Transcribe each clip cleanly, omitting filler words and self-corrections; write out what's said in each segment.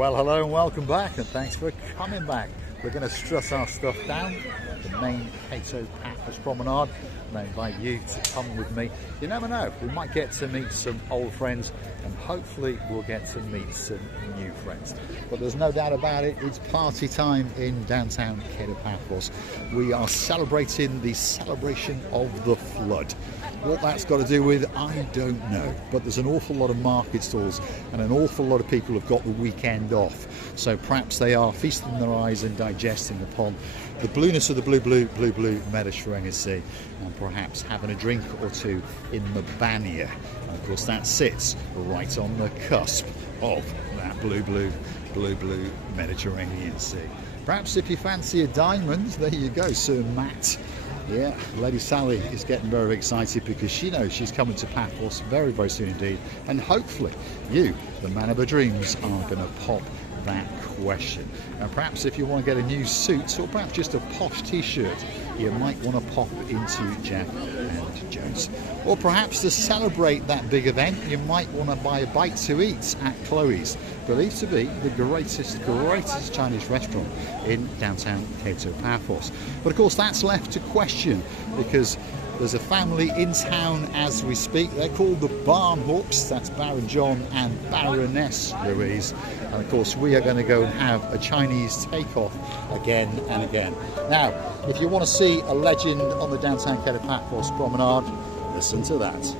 Well, hello and welcome back, and thanks for coming back. We're going to strut our stuff down the main Paphos Promenade, and I invite you to come with me. You never know, we might get to meet some old friends, and hopefully we'll get to meet some new friends. But there's no doubt about it, it's party time in downtown Paphos. We are celebrating the celebration of the flood. What that's got to do with, I don't know, but there's an awful lot of market stalls and an awful lot of people have got the weekend off, so perhaps they are feasting their eyes and digesting upon the blueness of the blue Mediterranean Sea, and perhaps having a drink or two in the Banya. And of course that sits right on the cusp of that blue Mediterranean Sea. Perhaps if you fancy a diamond, there you go, Sir Matt. Yeah, Lady Sally is getting very excited because she knows she's coming to Paphos very, very soon indeed. And hopefully you, the man of her dreams, are going to pop that question. And perhaps if you want to get a new suit or perhaps just a posh t-shirt, you might want to pop into Jack and Jones. Or perhaps to celebrate that big event, you might want to buy a bite to eat at Chloe's, believed to be the greatest Chinese restaurant in downtown Paphos. But of course that's left to question, because there's a family in town as we speak. They're called the Barnhawks. That's Baron John and Baroness Louise. And of course we are going to go and have a Chinese takeoff again and again. Now, if you want to see a legend on the downtown Paphos Promenade, listen to that.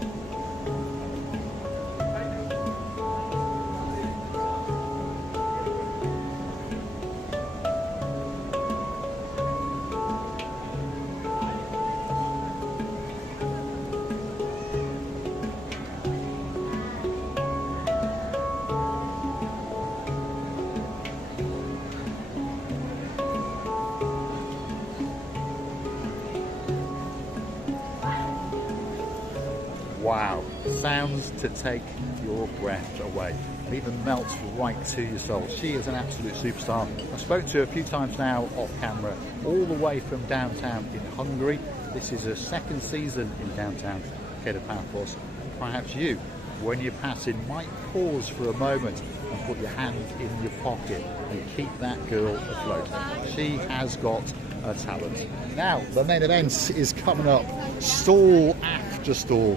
Wow, sounds to take your breath away and even melts right to your soul. She is an absolute superstar. I've spoken to her a few times now off camera, all the way from downtown in Hungary. This is her second season in downtown Paphos. Perhaps you, when you're passing, might pause for a moment and put your hand in your pocket and keep that girl afloat. She has got a talent. Now, the main event is coming up, stall after stall.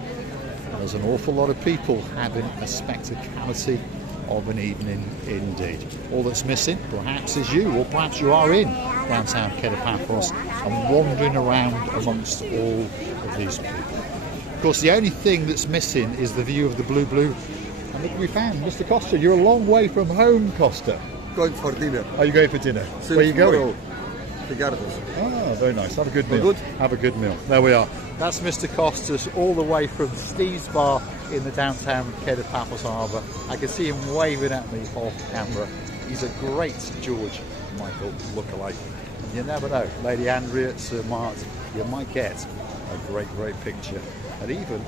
There's an awful lot of people having a spectacality of an evening indeed. All that's missing perhaps is you, or perhaps you are in downtown Paphos and wandering around amongst all of these people. Of course the only thing that's missing is the view of the blue. And look what we found, Mr. Costa. You're a long way from home, Costa. Going for dinner. Are you going for dinner? Since where are you going? Regardos. Ah, very nice. Have a good meal. Good? Have a good meal. There we are. That's Mr. Costas all the way from Steve's Bar in the downtown Paphos Harbour. I can see him waving at me off camera. He's a great George Michael lookalike. You never know, Lady Andrea, Sir Mart, you might get a great picture and even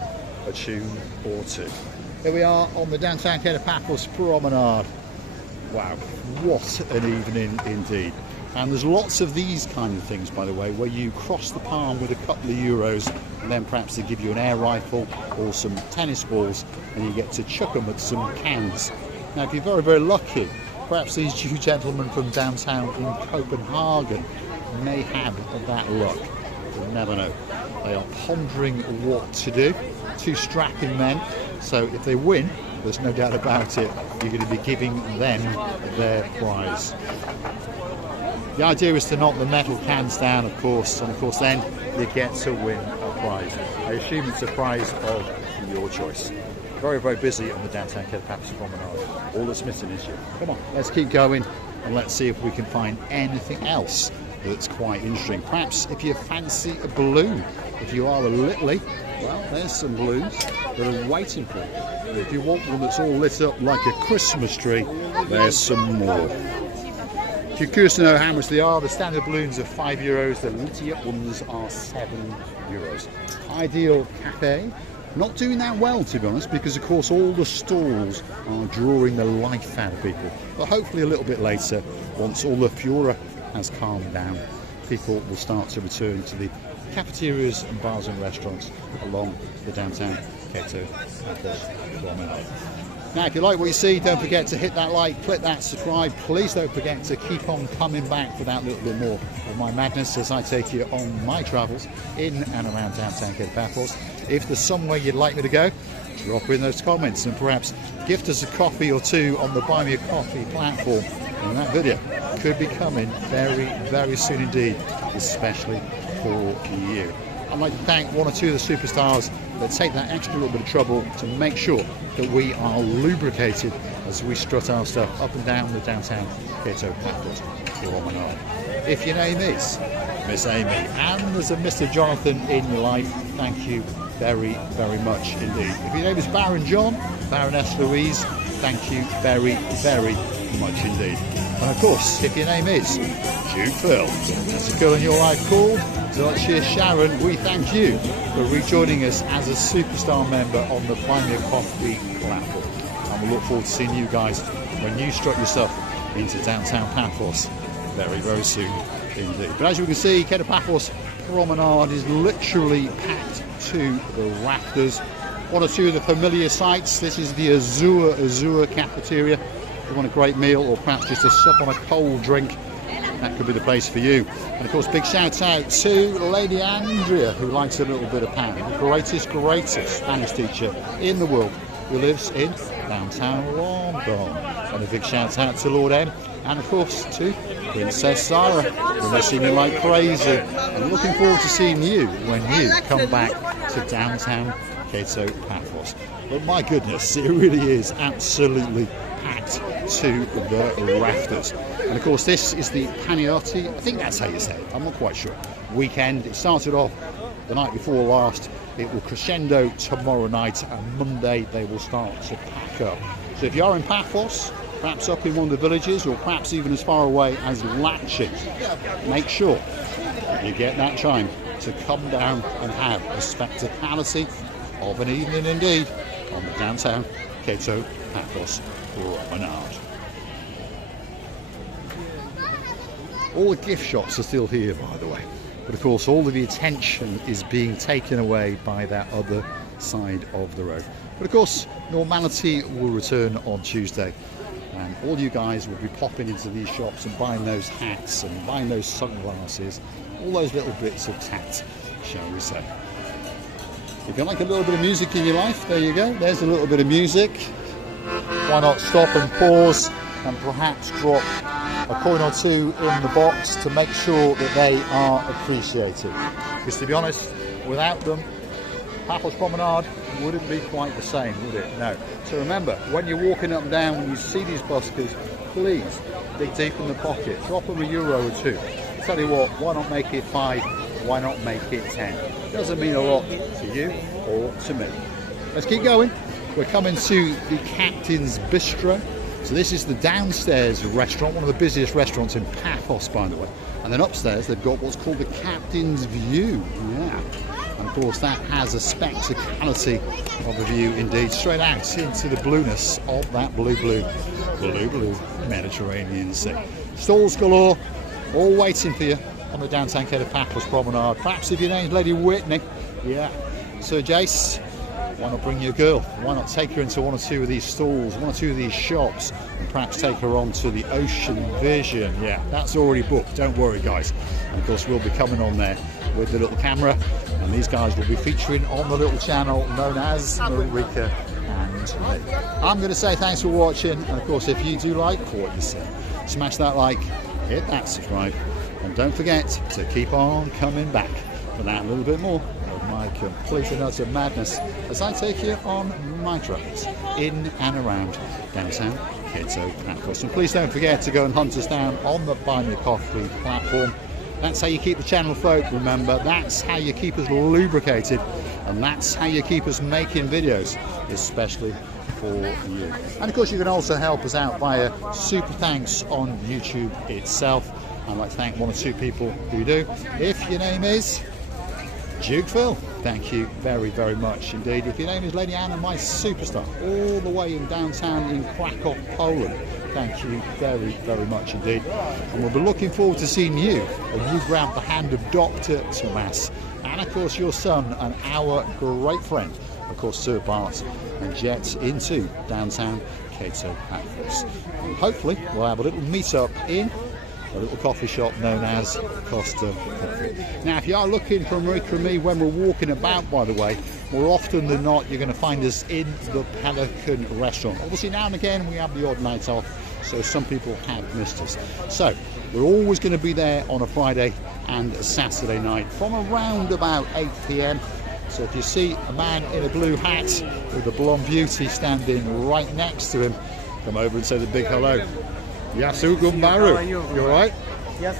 a tune or two. Here we are on the downtown Paphos Promenade. Wow, what an evening indeed. And there's lots of these kind of things, by the way, where you cross the palm with a couple of euros and then perhaps they give you an air rifle or some tennis balls and you get to chuck them at some cans. Now, if you're very, very lucky, perhaps these two gentlemen from downtown in Copenhagen may have that luck. You never know. They are pondering what to do. Two strapping men. So if they win, there's no doubt about it, you're going to be giving them their prize. The idea is to knock the metal cans down, of course, and of course then you get to win a prize. I assume it's a prize of your choice. Very, very busy on the downtown Paphos Promenade. All that's missing is you. Come on, let's keep going and let's see if we can find anything else that's quite interesting. Perhaps if you fancy a balloon, if you are a Little, well, there's some balloons that are waiting for you. If you want one that's all lit up like a Christmas tree, there's some more. If you're curious to know how much they are, the standard balloons are €5, the lit up ones are €7. Ideal cafe. Not doing that well, to be honest, because of course all the stalls are drawing the life out of people. But hopefully a little bit later, once all the furor has calmed down, people will start to return to the cafeterias and bars and restaurants along the downtown Paphos Promenade. Now, if you like what you see, don't forget to hit that like, click that subscribe. Please don't forget to keep on coming back for that little bit more of my madness as I take you on my travels in and around downtown Paphos. If there's somewhere you'd like me to go, drop in those comments and perhaps gift us a coffee or two on the Buy Me a Coffee platform. And that video could be coming very, very soon indeed, especially for you. I'd like to thank one or two of the superstars that take that extra little bit of trouble to make sure that we are lubricated as we strut our stuff up and down the downtown Paphos Promenade. If your name is Miss Amy and there's a Mr. Jonathan in your life, thank you very, very much indeed. If your name is Baron John, Baroness Louise, thank you very, very much indeed. And of course, if your name is Duke Phil, there's a girl in your life called Dulcia Sharon, we thank you for rejoining us as a superstar member on the Buy Me a Coffee platform. And we look forward to seeing you guys when you strut yourself into downtown Paphos very, very soon indeed. But as you can see, Paphos Promenade is literally packed to the rafters. One or two of the familiar sights. This is the Azure cafeteria. If you want a great meal or perhaps just a sup on a cold drink, that could be the place for you. And of course, big shout out to Lady Andrea, who likes a little bit of pan, the greatest Spanish teacher in the world, who lives in downtown London. And a big shout out to Lord M, and of course to Princess Sarah, who missing you like crazy. And looking forward to seeing you when you come back to downtown Paphos. But my goodness, it really is absolutely packed to the rafters. And of course, this is the Paniotti, I think that's how you say it, I'm not quite sure, weekend. It started off the night before last. It will crescendo tomorrow night, and Monday they will start to pack up. So if you are in Paphos, perhaps up in one of the villages, or perhaps even as far away as Latching, make sure you get that time to come down and have a spectacularity of an evening indeed on the downtown Paphos Promenade. All the gift shops are still here, by the way, but of course all of the attention is being taken away by that other side of the road. But of course, normality will return on Tuesday, and all you guys will be popping into these shops and buying those hats and buying those sunglasses, all those little bits of tat, shall we say. If you like a little bit of music in your life, there you go, there's a little bit of music. Why not stop and pause and perhaps drop a coin or two in the box to make sure that they are appreciated. Because to be honest, without them, Paphos Promenade wouldn't be quite the same, would it? No. So remember, when you're walking up and down, when you see these buskers, please dig deep in the pocket, drop them €1 or two. I'll tell you what, why not make it 5? Why not make it 10? Doesn't mean a lot to you or to me. Let's keep going. We're coming to the Captain's Bistro. So this is the downstairs restaurant, one of the busiest restaurants in Paphos, by the way. And then upstairs they've got what's called the Captain's View. Yeah. And of course that has a spectacality of a view indeed, straight out into the blueness of that blue Mediterranean Sea. Stalls galore, all waiting for you on the downtown Paphos Promenade. Perhaps if your name's Lady Whitney, yeah, Sir Jace, why not bring your girl? Why not take her into one or two of these stalls, one or two of these shops, and perhaps take her on to the Ocean Vision? Yeah, that's already booked, don't worry guys. And of course we'll be coming on there with the little camera, and these guys will be featuring on the little channel known as Marika and me. I'm going to say thanks for watching, and of course if you do like what you see, smash that like, hit that subscribe, and don't forget to keep on coming back for that little bit more of my complete and utter madness as I take you on my travels in and around downtown Paphos. And please don't forget to go and hunt us down on the Buy Me a Coffee platform. That's how you keep the channel afloat, remember. That's how you keep us lubricated, and that's how you keep us making videos, especially for you. And of course you can also help us out via super thanks on YouTube itself. I'd like to thank one or two people who do. If your name is Duke Phil, thank you very, very much indeed. If your name is Lady Anna, my superstar, all the way in downtown in Krakow, Poland, thank you very, very much indeed. And we'll be looking forward to seeing you when you grab the hand of Dr. Tomas, and of course your son and our great friend, of course, to a BART and jet into downtown Cato Paphos. Hopefully, we'll have a little meet-up in a little coffee shop known as Costa Coffee. Now, if you are looking for Marika and me when we're walking about, by the way, more often than not, you're going to find us in the Pelican restaurant. Obviously, now and again, we have the odd night off, so some people have missed us. So, we're always going to be there on a Friday and a Saturday night from around about 8 p.m. So if you see a man in a blue hat with a blonde beauty standing right next to him, come over and say the big hello. Yasu Gumbaru. How are you? You alright? Yes.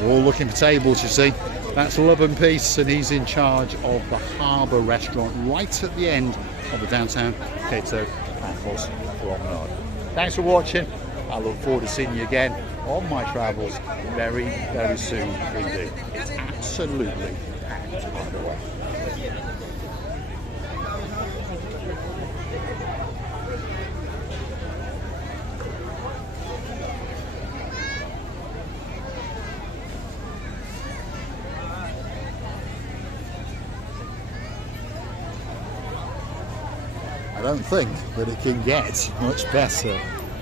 We're all looking for tables, you see. That's Love and Peace, and he's in charge of the Harbour restaurant right at the end of the downtown Cato Paphos Promenade. Thanks for watching. I look forward to seeing you again on my travels very, very soon indeed. It's absolutely packed, by the way. I don't think that it can get much better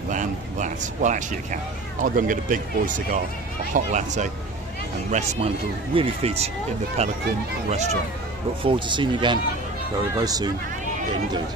than that. Well, actually it can. I'll go and get a big boy cigar, a hot latte, and rest my little weary feet in the Pelican restaurant. Look forward to seeing you again very, very soon indeed.